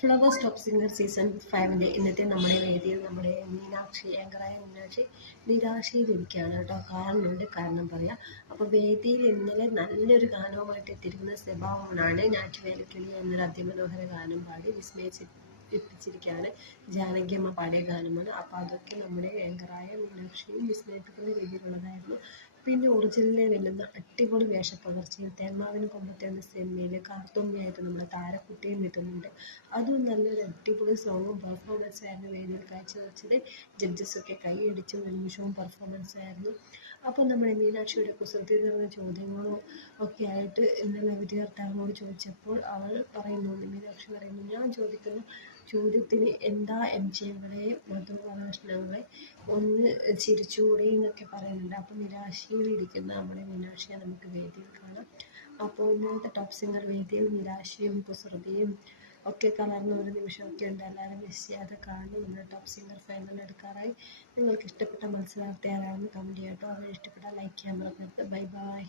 Flowers stop singer season ഫൈവിന്റെ ഇന്നത്തെ നമ്മുടെ വേദിയിൽ നമ്മുടെ മീനാക്ഷി ആങ്കറായ മീനാക്ഷി നിരാശയിലിരിക്കുകയാണ് കേട്ടോ. കാരണമുണ്ട് കാരണം പറയാം. അപ്പോൾ വേദിയിൽ ഇന്നലെ നല്ലൊരു ഗാനവുമായിട്ട് എത്തിയിരിക്കുന്ന സെബാമോനാണ് ഞാറ്റുവേലക്കിളി എന്നൊരു അതിമനോഹര ഗാനം പാടി വിസ്മയിച്ച് എത്തിച്ചിരിക്കുകയാണ്. ജാനകിയമ്മ പാടിയ ഗാനമാണ്. അപ്പോൾ അതൊക്കെ നമ്മുടെ ആങ്കറായ മീനാക്ഷിയും വിസ്മയിപ്പിക്കുന്ന രീതിയിലുള്ളതായിരുന്നു. പിന്നെ ഒറിജിനലിനെ വരുന്ന അടിപൊളി വേഷപ്പകർച്ചയും തേന്മാവിന് കൊമ്പത്തെ എന്ന സിനിമയിൽ കാർത്തുമ്പിയായിട്ട് നമ്മുടെ താരക്കുട്ടിയും എത്തുന്നുണ്ട് അതും നല്ലൊരു അടിപൊളി സോങ്ങും പെർഫോമൻസ് ആയിരുന്നു. വേദിയിൽ കാഴ്ചവെച്ചത് ജഡ്ജസൊക്കെ കൈയടിച്ചും നിമിഷവും പെർഫോമൻസ് ആയിരുന്നു. അപ്പോൾ നമ്മുടെ മീനാക്ഷിയുടെ കുസൃതി നിറഞ്ഞ ചോദ്യങ്ങളും ഒക്കെ ആയിട്ട് ഇന്നലെ വിദ്യാർത്ഥികളോട് ചോദിച്ചപ്പോൾ അവൾ പറയുന്നു മീനാക്ഷി പറയുന്നു ഞാൻ ചോദിക്കുന്ന ചോദ്യത്തിന് എന്താ എം മധുബാലകൃഷ്ണങ്ങളെ ഒന്ന് ചിരിച്ചുകൂടെ എന്നൊക്കെ പറയുന്നുണ്ട്. അപ്പോൾ നിരാശയിലിരിക്കുന്ന നമ്മുടെ മീനാക്ഷിയെ നമുക്ക് വേദിയിൽ കാണാം. അപ്പോൾ ഇന്നത്തെ ടോപ്പ് സിംഗർ വേദിയിൽ നിരാശയും കുസൃതിയും ഒക്കെ കലർന്ന ഒരു നിമിഷമൊക്കെ ഉണ്ട്. എല്ലാവരും മിസ് ചെയ്യാതെ കാണും ഇന്ന് ടോപ്പ് സിംഗർ ഫൈനൽ എടുക്കാറായി. നിങ്ങൾക്ക് ഇഷ്ടപ്പെട്ട മത്സരാർത്ഥി ആരാണെന്ന് കമന്റ് ചെയ്യട്ടോ. അവർ ഇഷ്ടപ്പെട്ടാൽ ലൈക്ക് ചെയ്യാൻ മറക്കരുത്. Bye bye